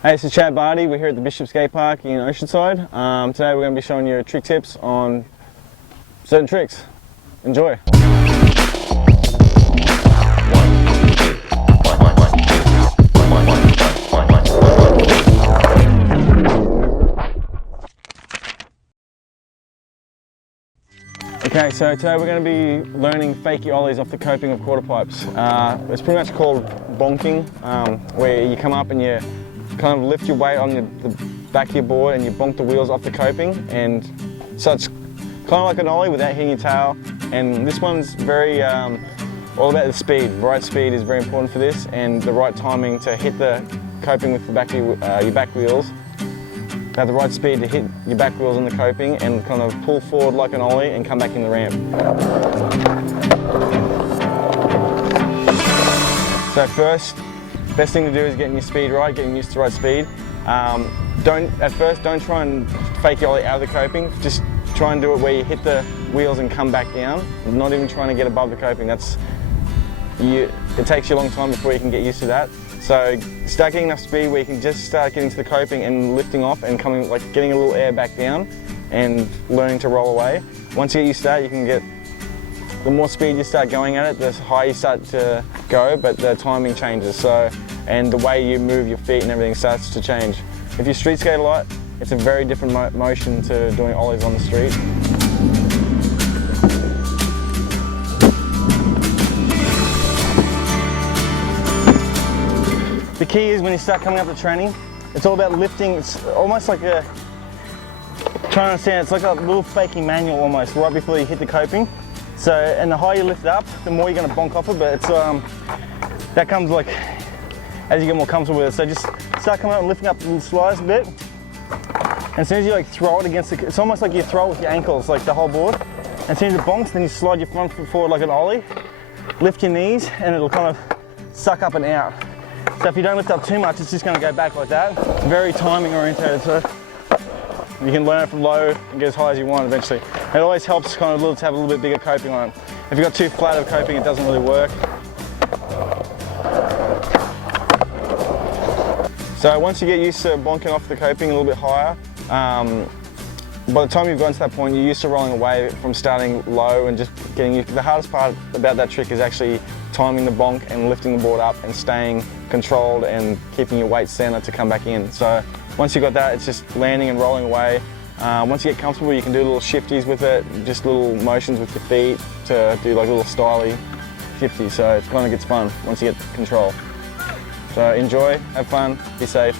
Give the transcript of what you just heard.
Hey, this is Bartie. We're here at the Bishop Skate Park in Oceanside. Today we're going to be showing you trick tips on certain tricks. Enjoy. Okay, so today we're going to be learning fakie ollies off the coping of quarter pipes. It's pretty much called bonking, where you come up and you kind of lift your weight on the back of your board and you bonk the wheels off the coping, and so it's kind of like an ollie without hitting your tail. And this one's very all about the speed. The right speed is very important for this, and the right timing to hit the coping with the back of your back wheels. Have the right speed to hit your back wheels on the coping and kind of pull forward like an ollie and come back in the ramp. So first, best thing to do is getting your speed right, getting used to the right speed. At first, don't try and fake your ollie out of the coping. Just try and do it where you hit the wheels and come back down. Not even trying to get above the coping. It takes you a long time before you can get used to that. So start getting enough speed where you can just start getting to the coping and lifting off and coming, like getting a little air back down and learning to roll away. Once you get used to that, you can get, the more speed you start going at it, the higher you start to go, but the timing changes. So, and the way you move your feet and everything starts to change. If you street skate a lot, it's a very different motion to doing ollies on the street. The key is when you start coming up to training, it's all about lifting. It's almost like trying to understand, it's like a little fakie manual almost, right before you hit the coping. So, and the higher you lift it up, the more you're going to bonk off it, but it's, that comes like, as you get more comfortable with it. So just start coming up and lifting up the little sliders a bit. And as soon as you like throw it against it's almost like you throw it with your ankles, like the whole board. And as soon as it bonks, then you slide your front foot forward like an ollie, lift your knees, and it'll kind of suck up and out. So if you don't lift up too much, it's just going to go back like that. It's very timing orientated, so you can learn it from low and get as high as you want eventually. It always helps kind of to have a little bit bigger coping on it. If you've got too flat of coping, it doesn't really work. So once you get used to bonking off the coping a little bit higher, by the time you've gotten to that point, you're used to rolling away from starting low and just getting used. The hardest part about that trick is actually timing the bonk and lifting the board up and staying controlled and keeping your weight center to come back in. So once you've got that, it's just landing and rolling away. Once you get comfortable, you can do little shifties with it, just little motions with your feet to do like little styly shifties. So it kind of gets fun once you get control. So enjoy, have fun, be safe.